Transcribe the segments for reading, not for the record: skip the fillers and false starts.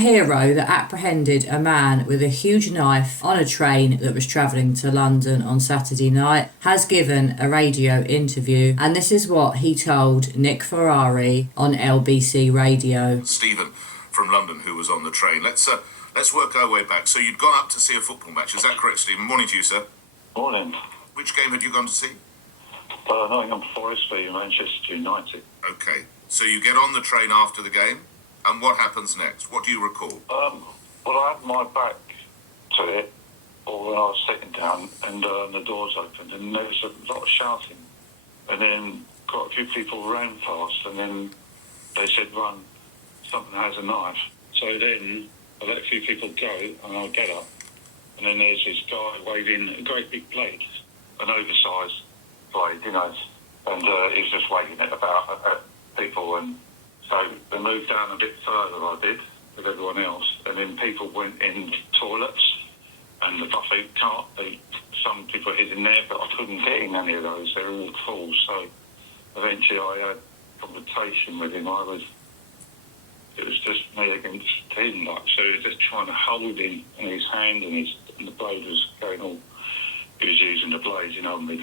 hero that apprehended a man with a huge knife on a train that was travelling to London on Saturday night has given a radio interview, and this is what he told Nick Ferrari on LBC Radio. Stephen from London, who was on the train. Let's work our way back. So you'd gone up to see a football match, is that correct, Stephen? Morning to you, sir. Morning. Which game had you gone to see? Nottingham Forest v Manchester United. Okay, so you get on the train after the game, and what happens next? What do you recall? Well, I had my back to it, or when I was sitting down, and the doors opened, and there was a lot of shouting, and then quite a few people ran past, and then they said, "Run, something has a knife." So then I let a few people go, and I get up, and then there's this guy waving a great big blade, an oversized blade, you know, and he's just waving it about at people, and so they moved down a bit further, I did, with everyone else, and then people went in toilets, and the buffet cart, some people hid in there, but I couldn't get in any of those, they were all full, so eventually I had a confrontation with him. It was just me against him, like, so he was just trying to hold him in his hand, and the blade was going all, he was using the blade, you know, my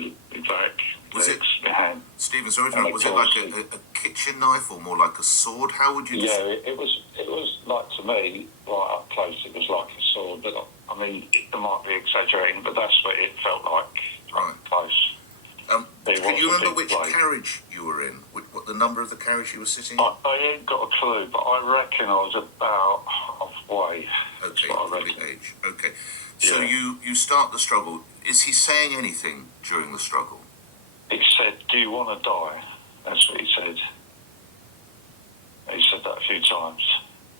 back, legs, my hand. Stephen, sorry to interrupt, was it like a kitchen knife or more like a sword? How would you describe it? It was like, to me, right up close, it was like a sword, but I mean, it might be exaggerating, but that's what it felt like, right. Close. Can you remember which carriage you were in? What the number of the carriage you were sitting in? I ain't got a clue, but I reckon I was about halfway. Okay, probably age. Okay. So you start the struggle. Is he saying anything during the struggle? He said, "Do you want to die?" That's what he said. He said that a few times.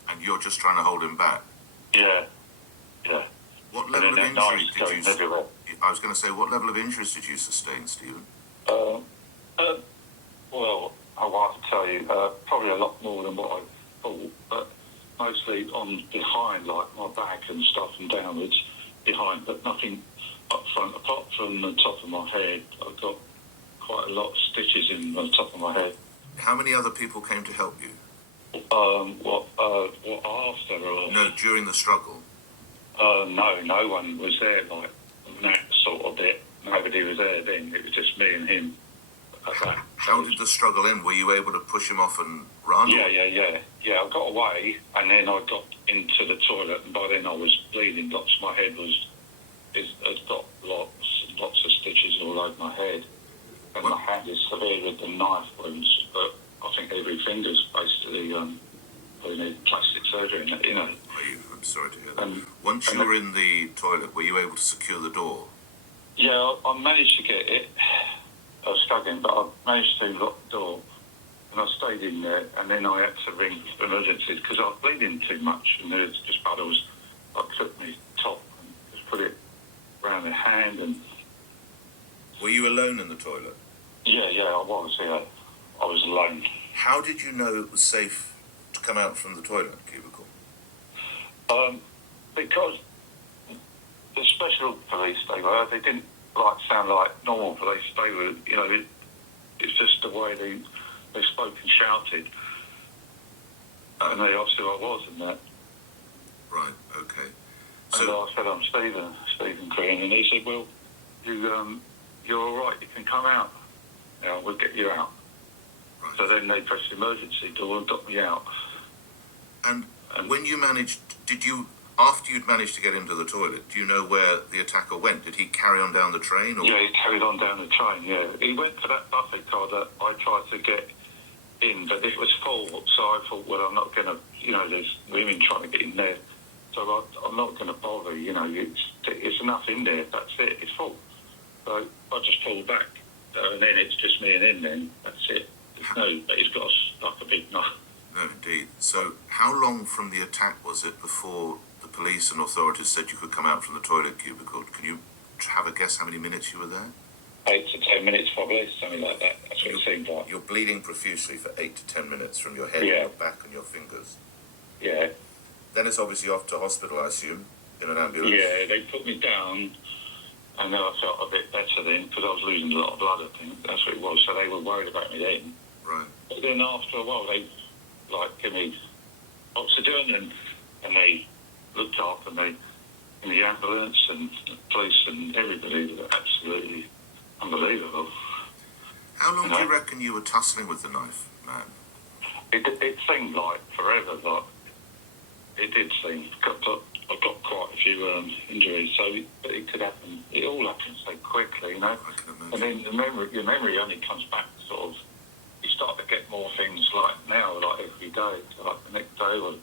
And you're just trying to hold him back? Yeah. What level of injury did you... I was going to say, what level of injuries did you sustain, Stephen? Well, I want to tell you, probably a lot more than what I thought, but mostly on behind, like my back and stuff, and downwards behind, but nothing up front. Apart from the top of my head, I've got quite a lot of stitches in the top of my head. How many other people came to help you? What after? Or... No, during the struggle. No one was there, like, that sort of bit. Nobody was there then. It was just me and him. How did the struggle end? Were you able to push him off and run? Yeah. I got away, and then I got into the toilet, and by then I was bleeding. My head has got lots of stitches all over my head, and my hand is severe with the knife wounds. But I think every finger's basically they need plastic surgery in it, you know. I'm sorry to hear that. Once you were in the toilet, were you able to secure the door? Yeah, I managed to get it. I was struggling, but I managed to lock the door, and I stayed in there, and then I had to ring emergencies because I was bleeding too much, and there was just puddles. I took my top and just put it around the hand. And were you alone in the toilet? Yeah, I was. Yeah, I was alone. How did you know it was safe to come out from the toilet cubicle? Because the special police they didn't sound like normal police. They were, you know, it's just the way they spoke and shouted, and they asked who I was and that. Right. Okay. So and I said, "I'm Stephen Green," and he said, "Well, you're all right. You can come out. We'll get you out." Right. So then they pressed the emergency door and got me out. And when you managed, after you'd managed to get into the toilet, do you know where the attacker went? Did he carry on down the train? Or? Yeah, he carried on down the train, yeah. He went for that buffet car that I tried to get in, but it was full, so I thought, well, I'm not going to, you know, there's women trying to get in there, so I'm not going to bother, you know, it's enough in there, that's it, it's full. So I just pulled back, and then it's just me and him then, that's it. But he's got a big knife. No, indeed. So how long from the attack was it before the police and authorities said you could come out from the toilet cubicle? Can you have a guess how many minutes you were there? 8 to 10 minutes probably, something like that. That's what it seemed like. You're bleeding profusely for 8 to 10 minutes from your head and your back and your fingers. Yeah. Then it's obviously off to hospital, I assume, in an ambulance. Yeah, they put me down, and then I felt a bit better then, because I was losing a lot of blood, I think. That's what it was. So they were worried about me then. Right. But then after a while, they, give me oxygen, and and they looked after me in the ambulance and the police and everybody. They were absolutely unbelievable. How long do you reckon you were tussling with the knife, man? It seemed like forever, like it did seem. I got quite a few injuries, so it could happen. It all happened so quickly, you know. I can imagine. And then your memory only comes back sort of. You start to get more things like now, like every day, like the next day. Or...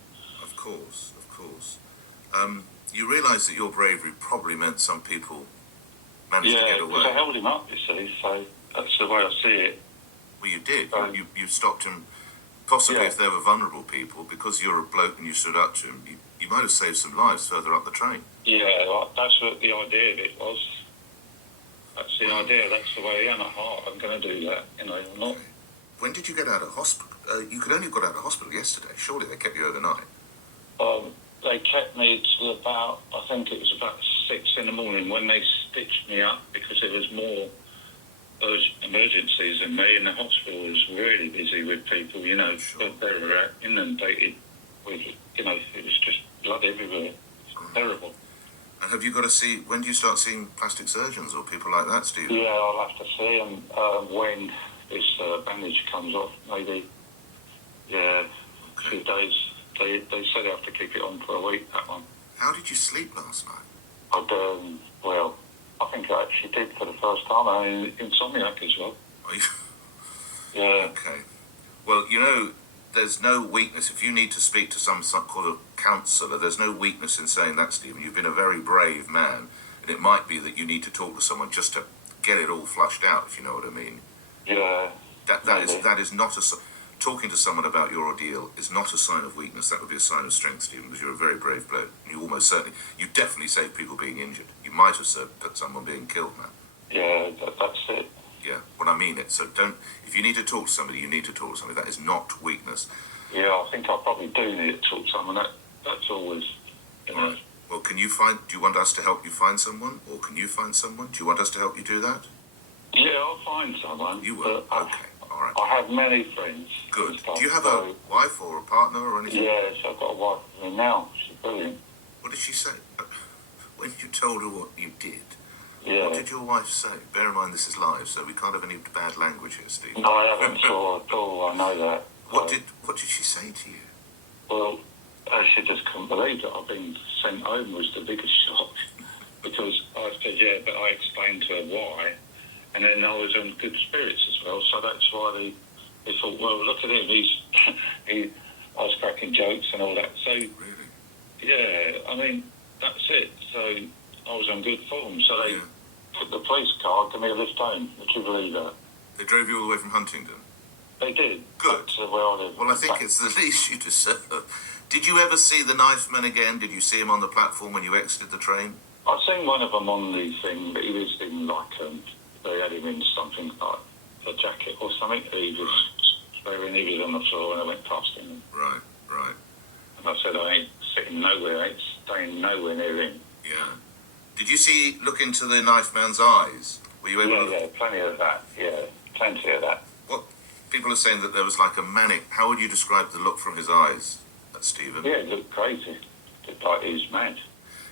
Of course. You realise that your bravery probably meant some people managed to get away. Yeah, because I held him up, you see, so that's the way I see it. Well, you did. You stopped him, possibly if they were vulnerable people, because you're a bloke and you stood up to him, you might have saved some lives further up the train. Yeah, that's what the idea of it was. That's the idea, that's the way I am at heart. I'm going to do that, you know, I'm not... When did you get out of hospital? You could only have got out of hospital yesterday. Surely they kept you overnight. They kept me to about, I think it was about 6 in the morning when they stitched me up because there was more emergencies than me, and the hospital was really busy with people, you know, they were inundated with, you know, it was just blood everywhere. It's terrible. And have you got to see, when do you start seeing plastic surgeons or people like that, Steve? Yeah, I'll have to see them when this bandage comes off, maybe. Yeah, a few days. They said I have to keep it on for a week, that one. How did you sleep last night? Well, I think I actually did for the first time. I'm insomniac as well. Are you? Yeah. Okay. Well, you know, there's no weakness. If you need to speak to some called a counsellor, there's no weakness in saying that, Stephen. You've been a very brave man, and it might be that you need to talk to someone just to get it all flushed out, if you know what I mean. Yeah. That is not a... Talking to someone about your ordeal is not a sign of weakness. That would be a sign of strength, Stephen, because you're a very brave bloke. You definitely saved people being injured. You might have saved someone being killed, man. Yeah, that's it. Yeah, well, I mean it. So if you need to talk to somebody, you need to talk to somebody. That is not weakness. Yeah, I think I probably do need to talk to someone. That's always, you know. Right. Well, do you want us to help you find someone, or can you find someone? Do you want us to help you do that? Yeah, I'll find someone. You will? Okay, all right. I have many friends. Good. Do you have a wife or a partner or anything? Yes, I've got a wife with me now. She's brilliant. What did she say? When you told her what you did, yeah. What did your wife say? Bear in mind this is live, so we can't have any bad language here, Steve. No, I haven't saw her at all. I know that. What did she say to you? Well, she just couldn't believe that I've been sent home was the biggest shock. Because I said, yeah, but I explained to her why. And then I was in good spirits as well, so that's why they thought, well, look at him, I was cracking jokes and all that. So, really? Yeah, I mean, that's it. So I was on good form. So they took the police car, gave me a lift home. Would you believe that? They drove you all the way from Huntingdon? They did. Good. To where I live. Well, I think it's the least you deserve. Did you ever see the knife man again? Did you see him on the platform when you exited the train? I've seen one of them on the thing, but he was in like... they had him in something like a jacket or something. He was swearing, he was on the floor, and I went past him. Right. And I said, I ain't sitting nowhere, I ain't staying nowhere near him. Yeah. Did you look into the knife man's eyes? Were you able to... Yeah, plenty of that. Yeah, plenty of that. What people are saying that there was like a manic... How would you describe the look from his eyes, Stephen? Yeah, it looked crazy. Looked like he was mad.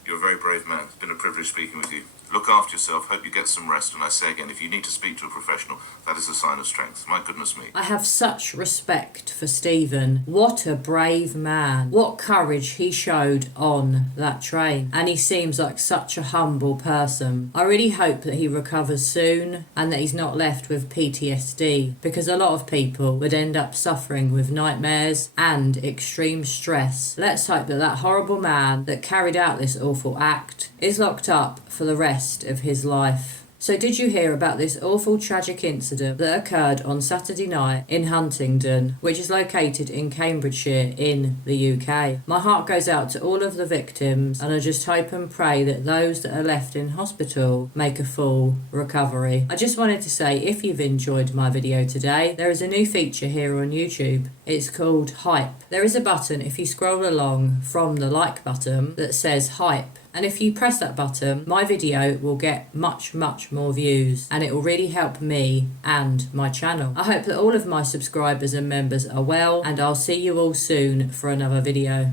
You're a very brave man. It's been a privilege speaking with you. Look after yourself. Hope you get some rest. And I say again, if you need to speak to a professional, that is a sign of strength. My goodness me. I have such respect for Stephen. What a brave man. What courage he showed on that train. And he seems like such a humble person. I really hope that he recovers soon and that he's not left with PTSD, because a lot of people would end up suffering with nightmares and extreme stress. Let's hope that that horrible man that carried out this awful act is locked up for the rest of his life. So did you hear about this awful tragic incident that occurred on Saturday night in Huntingdon, which is located in Cambridgeshire in the UK? My heart goes out to all of the victims, and I just hope and pray that those that are left in hospital make a full recovery. I just wanted to say, if you've enjoyed my video today, there is a new feature here on YouTube. It's called Hype. There is a button if you scroll along from the like button that says Hype. And if you press that button, my video will get much more views, and it will really help me and my channel. I hope that all of my subscribers and members are well, and I'll see you all soon for another video.